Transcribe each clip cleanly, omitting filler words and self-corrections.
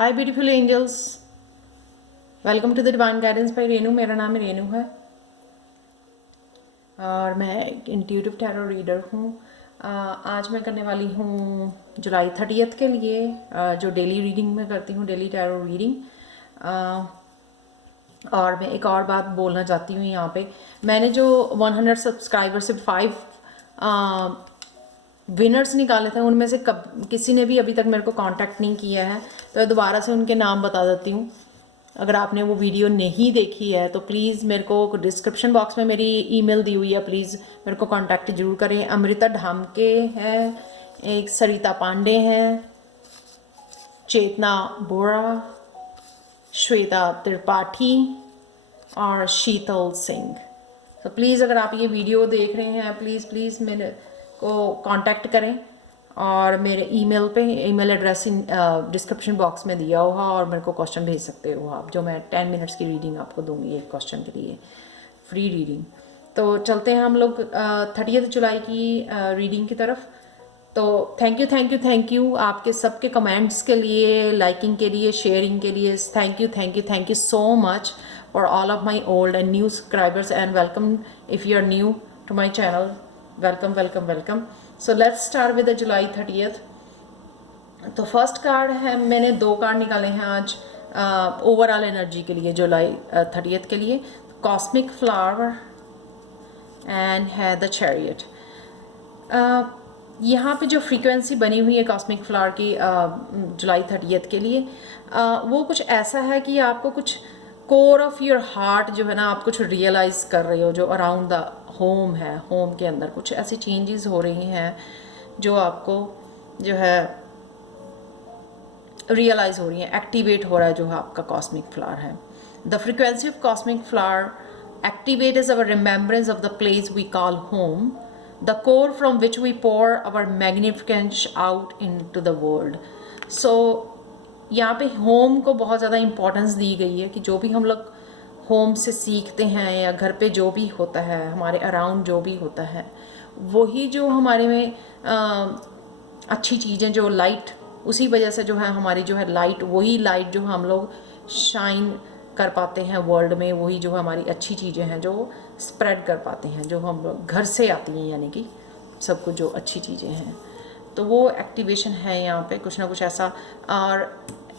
Hi beautiful angels, welcome to the divine guidance by Renu. मेरा नाम रेनू है और मैं एक इंट्यूटिव टैरो रीडर हूँ। आज मैं करने वाली हूँ जुलाई 30 के लिए जो डेली रीडिंग में करती हूँ, डेली टैरो रीडिंग। और मैं एक और बात बोलना चाहती हूँ यहाँ पे, मैंने जो 100 सब्सक्राइबर से 5 विनर्स निकाले थे, उनमें से किसी ने भी अभी तक मेरे को कांटेक्ट नहीं किया है, तो दोबारा से उनके नाम बता देती हूँ। अगर आपने वो वीडियो नहीं देखी है तो प्लीज़ मेरे को डिस्क्रिप्शन बॉक्स में मेरी ईमेल दी हुई है, प्लीज़ मेरे को कांटेक्ट जरूर करें। अमृता ढामके है, एक सरिता पांडे हैं, चेतना बोरा, श्वेता त्रिपाठी और शीतल सिंह। तो प्लीज़ अगर आप ये वीडियो देख रहे हैं, प्लीज़ मेरे को कांटेक्ट करें और मेरे ईमेल पे, ईमेल एड्रेस डिस्क्रिप्शन बॉक्स में दिया हुआ, और मेरे को क्वेश्चन भेज सकते हो आप, जो मैं 10 मिनट्स की रीडिंग आपको दूंगी एक क्वेश्चन के लिए, फ्री रीडिंग। तो चलते हैं हम लोग 30 जुलाई की रीडिंग की तरफ। तो थैंक यू आपके सबके कमेंट्स के लिए, लाइकिंग के लिए, शेयरिंग के लिए। Thank you so much for all of my old and new subscribers, and welcome if you are new to my channel. Welcome. So let's start with the July 30। तो first card है, मैंने 2 card निकाले हैं आज overall energy के लिए, जुलाई 30 के लिए। कॉस्मिक फ्लावर एंड है द चैरियट। यहाँ पे जो फ्रीक्वेंसी बनी हुई है कॉस्मिक फ्लावर की जुलाई 30 के लिए, वो कुछ ऐसा है कि आपको कुछ कोर ऑफ योर हार्ट जो है ना, आप कुछ रियलाइज़ कर रहे हो, जो अराउंड द होम है, होम के अंदर कुछ ऐसी चेंजेस हो रही हैं जो आपको जो है रियलाइज़ हो रही हैं, एक्टिवेट हो रहा है जो आपका कॉस्मिक फ्लावर है। The frequency of cosmic flower activate is our remembrance of the place we call home, the core from which we pour our magnificence out into the world. So यहाँ पे home को बहुत ज़्यादा importance दी गई है कि जो भी हम लोग होम से सीखते हैं, या घर पे जो भी होता है, हमारे अराउंड जो भी होता है, वही जो हमारे में अच्छी चीज़ें, जो लाइट, उसी वजह से जो है हमारी जो है लाइट, वही लाइट जो हम लोग शाइन कर पाते हैं वर्ल्ड में, वही जो हमारी अच्छी चीज़ें हैं जो स्प्रेड कर पाते हैं, जो हम लोग घर से आती हैं, यानी कि सब कुछ जो अच्छी चीज़ें हैं, तो वो एक्टिवेशन है यहाँ पे कुछ ना कुछ ऐसा। और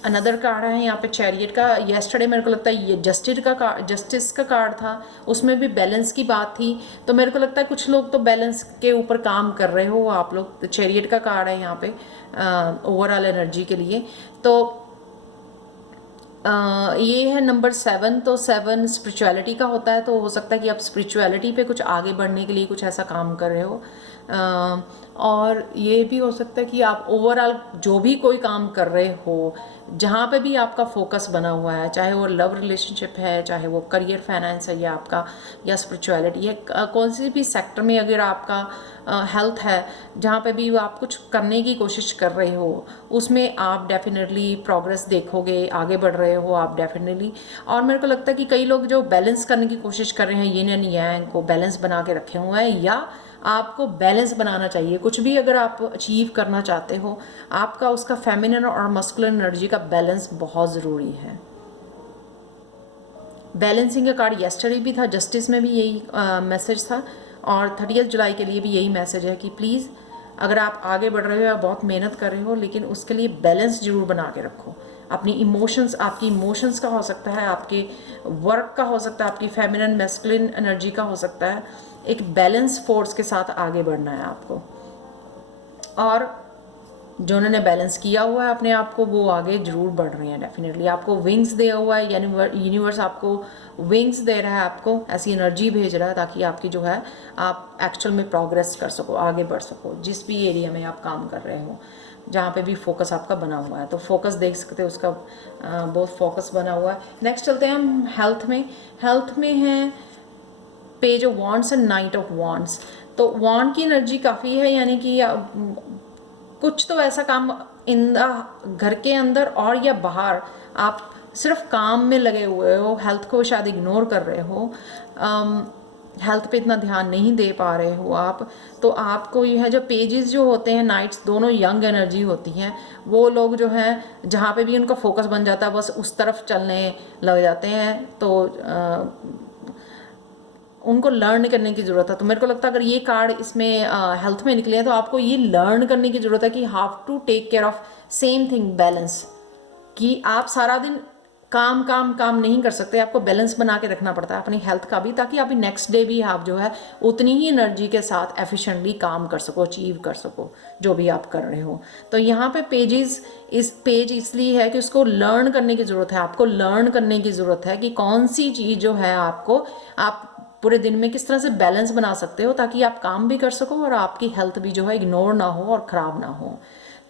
अनदर कार्ड है यहाँ पे चैरियट का। येस्टरडे मेरे को लगता है ये जस्टिस का कार्ड था, उसमें भी बैलेंस की बात थी, तो मेरे को लगता है कुछ लोग तो बैलेंस के ऊपर काम कर रहे हो आप लोग। तो चैरियट का कार्ड है यहाँ पे ओवरऑल एनर्जी के लिए। तो ये है नंबर 7। तो 7 स्पिरिचुअलिटी का होता है, तो हो सकता है कि आप स्पिरिचुअलिटी पे कुछ आगे बढ़ने के लिए कुछ ऐसा काम कर रहे हो। और ये भी हो सकता है कि आप ओवरऑल जो भी कोई काम कर रहे हो, जहाँ पे भी आपका फोकस बना हुआ है, चाहे वो लव रिलेशनशिप है, चाहे वो करियर फाइनेंस है, या आपका या स्पिरिचुअलिटी है, कौन सी भी सेक्टर में अगर आपका हेल्थ है, जहाँ पे भी आप कुछ करने की कोशिश कर रहे हो, उसमें आप डेफिनेटली प्रोग्रेस देखोगे, आगे बढ़ रहे हो आप डेफिनेटली। और मेरे को लगता है कि कई लोग जो बैलेंस करने की कोशिश कर रहे हैं, यिन एंड यांग को बैलेंस बना के रखे हुए हैं, या आपको बैलेंस बनाना चाहिए। कुछ भी अगर आप अचीव करना चाहते हो, आपका उसका फेमिनिन और मस्कुलिन एनर्जी का बैलेंस बहुत ज़रूरी है। बैलेंसिंग का कार्ड येस्टरडे भी था, जस्टिस में भी यही मैसेज था, और 30 जुलाई के लिए भी यही मैसेज है कि प्लीज़ अगर आप आगे बढ़ रहे हो या बहुत मेहनत कर रहे हो, लेकिन उसके लिए बैलेंस जरूर बना के रखो। अपनी इमोशंस, आपकी इमोशंस का हो सकता है, आपके वर्क का हो सकता है, आपकी फेमिनिन मैस्कुलिन एनर्जी का हो सकता है, एक बैलेंस फोर्स के साथ आगे बढ़ना है आपको। और जो उन्होंने बैलेंस किया हुआ है अपने आप को, वो आगे जरूर बढ़ रहे हैं डेफिनेटली। आपको विंग्स दिया हुआ है, यानी यूनिवर्स आपको विंग्स दे रहा है, आपको ऐसी एनर्जी भेज रहा है ताकि आपकी जो है आप एक्चुअल में प्रोग्रेस कर सको, आगे बढ़ सको, जिस भी एरिया में आप काम कर रहे हो, जहाँ पे भी फोकस आपका बना हुआ है। तो फोकस देख सकते हो, उसका बहुत फोकस बना हुआ है। नेक्स्ट चलते हैं हम हेल्थ में। हेल्थ में है page of wands and night of wands. तो वॉन्ड की एनर्जी काफ़ी है, यानी कि कुछ तो ऐसा काम इन घर के अंदर और या बाहर आप सिर्फ काम में लगे हुए हो, हेल्थ को शायद इग्नोर कर रहे हो। हेल्थ पे इतना ध्यान नहीं दे पा रहे हो आप, तो आपको ये है जो पेजेस जो होते हैं नाइट्स दोनों यंग एनर्जी होती हैं, वो लोग जो हैं जहाँ पे भी उनका फोकस बन जाता है बस उस तरफ चलने लग जाते हैं। तो उनको लर्न करने की ज़रूरत है। तो मेरे को लगता है अगर ये कार्ड इसमें हेल्थ में निकले हैं तो आपको ये लर्न करने की ज़रूरत है कि how to take care of same thing balance, कि आप सारा दिन काम काम काम नहीं कर सकते, आपको बैलेंस बना के रखना पड़ता है अपनी हेल्थ का भी, ताकि आप नेक्स्ट डे भी आप जो है उतनी ही एनर्जी के साथ एफिशिएंटली काम कर सको, अचीव कर सको जो भी आप कर रहे हो। तो यहाँ पे पेजेस, इस पेज इसलिए है कि उसको लर्न करने की ज़रूरत है, आपको लर्न करने की ज़रूरत है कि कौन सी चीज़ जो है आपको, आप पूरे दिन में किस तरह से बैलेंस बना सकते हो ताकि आप काम भी कर सको और आपकी हेल्थ भी जो है इग्नोर ना हो और ख़राब ना हो।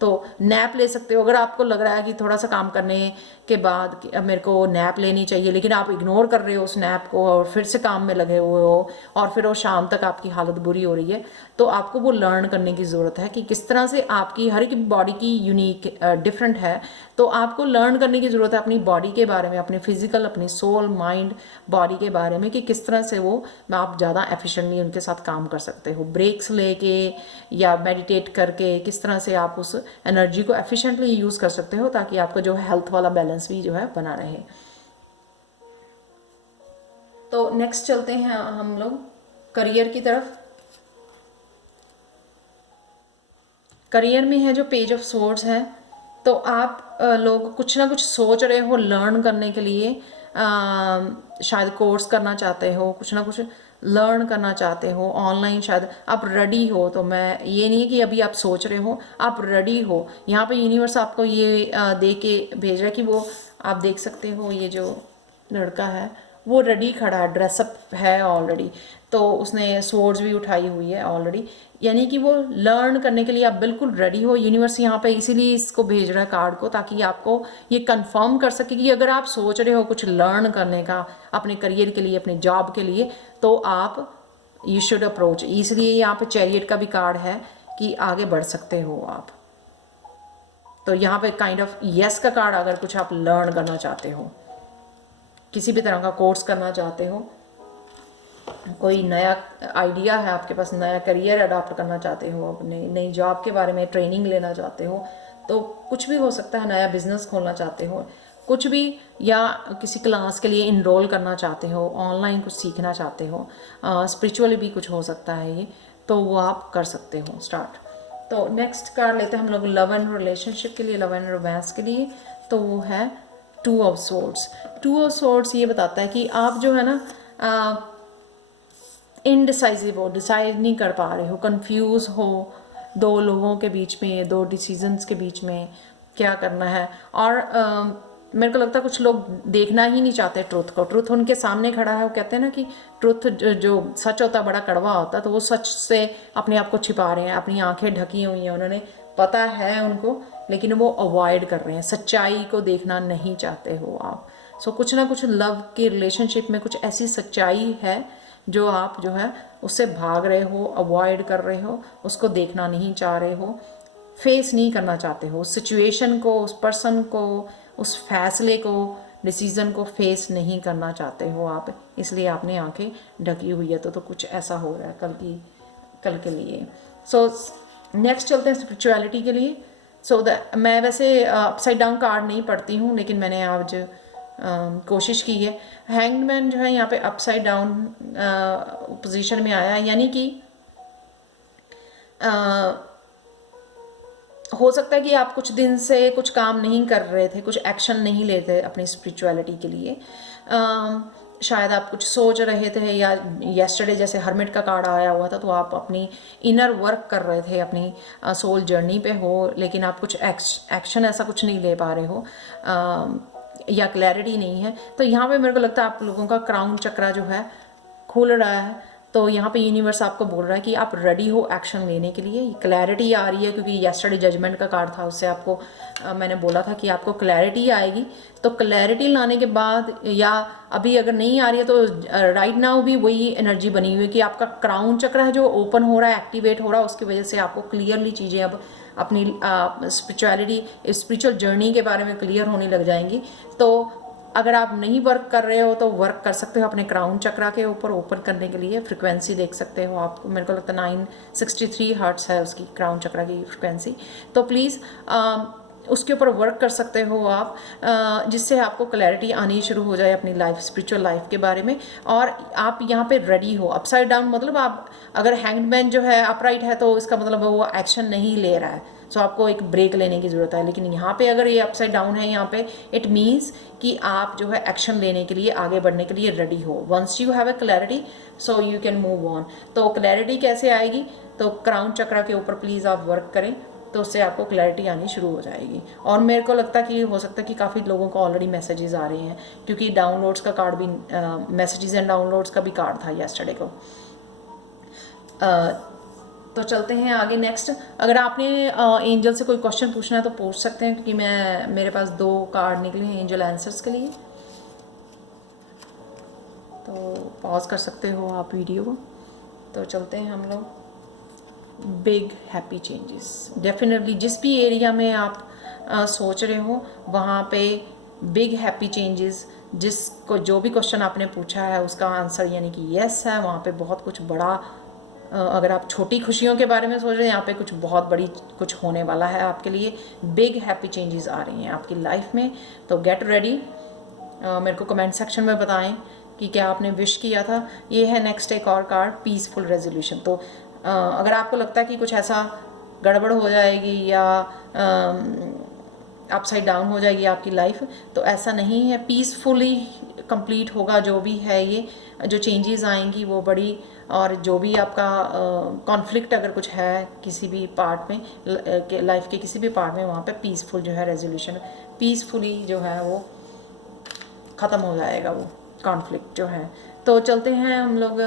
तो नैप ले सकते हो अगर आपको लग रहा है कि थोड़ा सा काम करने के बाद कि अब मेरे को नैप लेनी चाहिए, लेकिन आप इग्नोर कर रहे हो उस नैप को और फिर से काम में लगे हुए हो और फिर वो शाम तक आपकी हालत बुरी हो रही है, तो आपको वो लर्न करने की ज़रूरत है कि किस तरह से आपकी हर एक बॉडी की यूनिक डिफरेंट है। तो आपको लर्न करने की ज़रूरत है अपनी बॉडी के बारे में, अपने फिजिकल, अपनी सोल, माइंड, बॉडी के बारे में कि किस तरह से वो आप ज़्यादा एफिशिएंटली उनके साथ काम कर सकते हो, ब्रेक्स लेके या मेडिटेट करके किस तरह से आप उस एनर्जी को एफिशिएंटली यूज़ कर सकते हो ताकि आपका जो हेल्थ वाला बैलेंस भी जो है बना रहे। तो नेक्स्ट चलते हैं हम लोग करियर की तरफ। करियर में है जो पेज ऑफ सोर्ड्स है, तो आप लोग कुछ ना कुछ सोच रहे हो लर्न करने के लिए, शायद कोर्स करना चाहते हो, कुछ ना कुछ लर्न करना चाहते हो ऑनलाइन, शायद आप रेडी हो। तो मैं ये नहीं है कि अभी आप सोच रहे हो, आप रेडी हो। यहाँ पे यूनिवर्स आपको ये दे के भेज रहा है कि वो आप देख सकते हो, ये जो लड़का है वो रेडी खड़ा है, ड्रेसअप है ऑलरेडी, तो उसने स्वॉर्ड्स भी उठाई हुई है ऑलरेडी, यानी कि वो लर्न करने के लिए आप बिल्कुल रेडी हो। यूनिवर्स यहाँ पे इसीलिए इसको भेज रहा है कार्ड को, ताकि आपको ये कंफर्म कर सके कि अगर आप सोच रहे हो कुछ लर्न करने का अपने करियर के लिए, अपने जॉब के लिए, तो आप यू शुड अप्रोच। इसलिए यहाँ पे चैरियट का भी कार्ड है कि आगे बढ़ सकते हो आप। तो यहाँ पे काइंड ऑफ यस का कार्ड, अगर कुछ आप लर्न करना चाहते हो, किसी भी तरह का कोर्स करना चाहते हो, कोई नया आइडिया है आपके पास, नया करियर अडॉप्ट करना चाहते हो, अपने नई जॉब के बारे में ट्रेनिंग लेना चाहते हो, तो कुछ भी हो सकता है, नया बिजनेस खोलना चाहते हो, कुछ भी, या किसी क्लास के लिए इनरोल करना चाहते हो, ऑनलाइन कुछ सीखना चाहते हो, स्पिरिचुअली भी कुछ हो सकता है ये, तो वो आप कर सकते हो स्टार्ट। तो नेक्स्ट कार्ड लेते हैं हम लोग लव एंड रिलेशनशिप के लिए, लव एंड रोमांस के लिए, तो वो है two of swords. Two of swords ये बताता है कि आप जो है ना इनडिसाइसिव हो, डिसाइड नहीं कर पा रहे हो, कंफ्यूज हो दो लोगों के बीच में, दो डिसीजंस के बीच में क्या करना है। और मेरे को लगता है कुछ लोग देखना ही नहीं चाहते ट्रुथ को, ट्रुथ उनके सामने खड़ा है, वो कहते हैं ना कि ट्रुथ जो सच होता है बड़ा कड़वा होता है, तो वो सच से अपने आप को छिपा रहे हैं, अपनी आंखें ढकी हुई हैं, उन्होंने पता है उनको, लेकिन वो अवॉइड कर रहे हैं, सच्चाई को देखना नहीं चाहते हो आप। सो कुछ ना कुछ लव के रिलेशनशिप में कुछ ऐसी सच्चाई है जो आप जो है उससे भाग रहे हो, अवॉइड कर रहे हो, उसको देखना नहीं चाह रहे हो, फेस नहीं करना चाहते हो, उस सिचुएशन को, उस पर्सन को, उस फैसले को, डिसीज़न को फेस नहीं करना चाहते हो आप, इसलिए आपने आंखें ढकी हुई है। तो कुछ ऐसा हो रहा है कल के लिए। सो नेक्स्ट चलते हैं स्पिरिचुअलिटी के लिए। सो मैं वैसे अपसाइड डाउन कार्ड नहीं पढ़ती हूँ, लेकिन मैंने आज कोशिश की है। हैंग्ड मैन जो है यहाँ पे अपसाइड डाउन पोजीशन में आया है, यानी कि हो सकता है कि आप कुछ दिन से कुछ काम नहीं कर रहे थे, कुछ एक्शन नहीं लेते अपनी स्पिरिचुअलिटी के लिए। शायद आप कुछ सोच रहे थे, या येस्टरडे जैसे हर्मिट का कार्ड आया हुआ था, तो आप अपनी इनर वर्क कर रहे थे, अपनी सोल जर्नी पे हो, लेकिन आप कुछ एक्शन ऐसा कुछ नहीं ले पा रहे हो, या क्लैरिटी नहीं है। तो यहाँ पे मेरे को लगता है आप लोगों का क्राउन चक्रा जो है खुल रहा है। तो यहाँ पे यूनिवर्स आपको बोल रहा है कि आप रेडी हो एक्शन लेने के लिए। क्लैरिटी आ रही है, क्योंकि येस्टरडे जजमेंट का कार्ड था, उससे आपको मैंने बोला था कि आपको क्लैरिटी आएगी। तो क्लैरिटी लाने के बाद, या अभी अगर नहीं आ रही है, तो राइट नाउ भी वही एनर्जी बनी हुई है कि आपका क्राउन चक्र है जो ओपन हो रहा है, एक्टिवेट हो रहा है, उसकी वजह से आपको क्लियरली चीज़ें अब अपनी स्पिरिचुअल जर्नी के बारे में क्लियर होने लग जाएंगी। तो अगर आप नहीं वर्क कर रहे हो तो वर्क कर सकते हो अपने क्राउन चक्रा के ऊपर ओपन करने के लिए। फ्रिक्वेंसी देख सकते हो आप, मेरे को लगता है 963 हर्ट्स है उसकी क्राउन चक्रा की फ्रिक्वेंसी। तो प्लीज़ उसके ऊपर वर्क कर सकते हो आप, जिससे आपको क्लैरिटी आनी शुरू हो जाए अपनी लाइफ, स्पिरिचुअल लाइफ के बारे में। और आप यहाँ पे रेडी हो। अपसाइड डाउन मतलब आप अगर हैंगमैन जो है अपराइट है तो इसका मतलब वो एक्शन नहीं ले रहा है, सो आपको एक ब्रेक लेने की ज़रूरत है। लेकिन यहाँ पे अगर ये अपसाइड डाउन है यहाँ पे, इट मीन्स कि आप जो है एक्शन लेने के लिए, आगे बढ़ने के लिए रेडी हो। Once you have a clarity so you can move on. तो क्लैरिटी कैसे आएगी? तो क्राउन चक्रा के ऊपर प्लीज़ आप वर्क करें, तो उससे आपको क्लैरिटी आनी शुरू हो जाएगी। और मेरे को लगता है कि हो सकता है कि काफ़ी लोगों को ऑलरेडी मैसेजेस आ रहे हैं, क्योंकि डाउनलोड्स का कार्ड भी, मैसेजेस एंड डाउनलोड्स का भी कार्ड था येस्टरडे को। तो चलते हैं आगे नेक्स्ट। अगर आपने एंजल से कोई क्वेश्चन पूछना है तो पूछ सकते हैं, क्योंकि मेरे पास 2 कार्ड निकले हैं एंजल आंसर्स के लिए। तो पॉज कर सकते हो आप वीडियो को। तो चलते हैं हम लोग। बिग हैप्पी चेंजेस, डेफिनेटली जिस भी एरिया में आप सोच रहे हो वहाँ पे बिग हैप्पी चेंजेस, जिसको जो भी क्वेश्चन आपने पूछा है उसका आंसर यानी कि यस है। वहाँ पे बहुत कुछ बड़ा, अगर आप छोटी खुशियों के बारे में सोच रहे हैं, यहाँ पे कुछ बहुत बड़ी कुछ होने वाला है आपके लिए। बिग हैप्पी चेंजेस आ रही हैं आपकी लाइफ में। तो गेट रेडी। मेरे को कमेंट सेक्शन में बताएं कि क्या आपने विश किया था। ये है नेक्स्ट एक और कार्ड, पीसफुल रेजोल्यूशन। तो अगर आपको लगता है कि कुछ ऐसा गड़बड़ हो जाएगी या अपसाइड डाउन हो जाएगी आपकी लाइफ, तो ऐसा नहीं है। पीसफुली कंप्लीट होगा जो भी है। ये जो चेंजेस आएंगी वो बड़ी, और जो भी आपका कॉन्फ्लिक्ट अगर कुछ है किसी भी पार्ट में, लाइफ के किसी भी पार्ट में, वहाँ पे पीसफुल जो है रेजोल्यूशन, पीसफुली जो है वो ख़त्म हो जाएगा वो कॉन्फ्लिक्ट जो है। तो चलते हैं हम लोग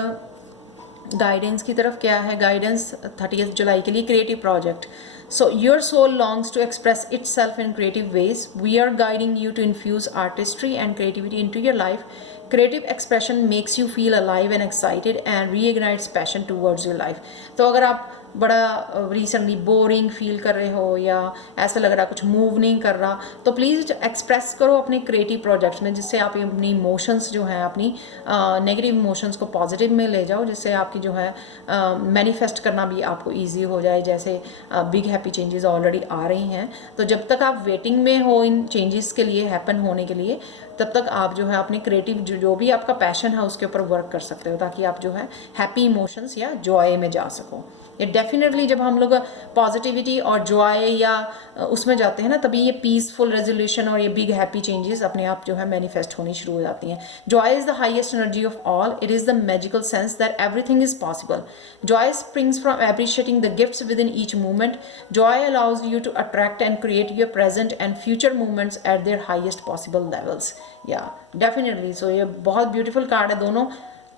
गाइडेंस की तरफ। क्या है गाइडेंस 30 जुलाई के लिए? Creative project. So your soul longs to express itself in creative ways. We are guiding you to infuse artistry and creativity into your life. Creative expression makes you feel alive and excited and reignites passion towards your life. तो अगर आप बड़ा recently boring feel कर रहे हो या ऐसा लग रहा कुछ मूव नहीं कर रहा, तो प्लीज़ एक्सप्रेस करो अपने क्रिएटिव प्रोजेक्ट्स में, जिससे आप अपनी इमोशंस जो हैं, अपनी नेगेटिव इमोशंस को पॉजिटिव में ले जाओ, जिससे आपकी जो है मैनिफेस्ट करना भी आपको ईजी हो जाए। जैसे बिग हैप्पी चेंजेस ऑलरेडी आ रही हैं, तो जब तक आप वेटिंग में हो इन चेंजेस के लिए हैपन होने के लिए, तब तक आप जो है अपने क्रिएटिव जो भी आपका पैशन है उसके ऊपर वर्क कर सकते हो, ताकि आप जो है हैप्पी इमोशंस या जॉय में जा सको। ये डेफिनेटली जब हम लोग पॉजिटिविटी और जॉय या उसमें जाते हैं ना, तभी ये पीसफुल रेजोल्यूशन और ये बिग हैप्पी चेंजेस अपने आप जो है मैनिफेस्ट होनी शुरू हो जाती हैं। Joy is the highest energy of all. It is the magical sense that everything is possible. Joy springs from appreciating the gifts within each movement. Joy allows you to attract and create your present and future movements at their highest possible levels. Yeah definitely so ये बहुत beautiful card है दोनों।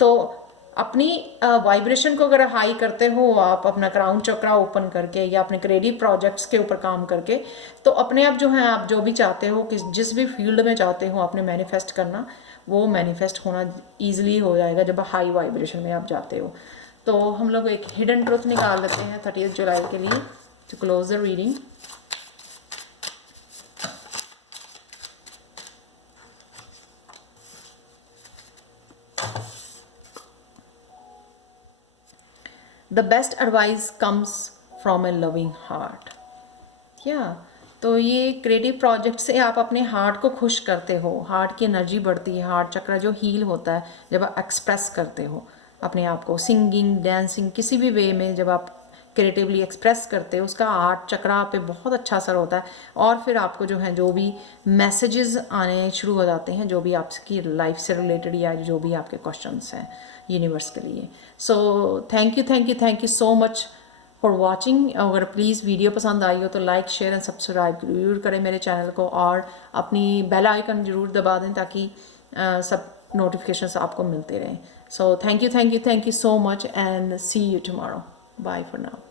तो अपनी vibration को अगर high करते हो आप, अपना क्राउन चक्रा ओपन करके या अपने क्रिएटिव प्रोजेक्ट्स के ऊपर काम करके, तो अपने आप जो है आप जो भी चाहते हो, कि जिस भी फील्ड में चाहते हो आपने मैनिफेस्ट करना, वो मैनिफेस्ट होना ईजिली हो जाएगा जब हाई वाइब्रेशन में आप जाते हो। तो हम लोग एक हिडन ट्रुथ निकाल लेते हैं 30 जुलाई के लिए to close the reading. The best advice comes from a loving heart. क्या? तो ये क्रिएटिव प्रोजेक्ट से आप अपने हार्ट को खुश करते हो, हार्ट की एनर्जी बढ़ती है, हार्ट चक्र जो हील होता है जब आप एक्सप्रेस करते हो अपने आप को, सिंगिंग, डांसिंग, किसी भी वे में जब आप क्रिएटिवली एक्सप्रेस करते हो, उसका हार्ट चक्रा पे बहुत अच्छा असर होता है। और फिर आपको जो है जो भी मैसेजेस आने शुरू हो जाते हैं, जो भी आपकी लाइफ से रिलेटेड या जो भी आपके क्वेश्चंस हैं यूनिवर्स के लिए। सो thank you so much for watching. अगर प्लीज़ वीडियो पसंद आई हो तो लाइक, शेयर एंड सब्सक्राइब जरूर करें मेरे चैनल को, और अपनी बेल आइकन जरूर दबा दें ताकि सब नोटिफिकेशंस आपको मिलते रहें। So thank you so much and see you tomorrow. Bye for now.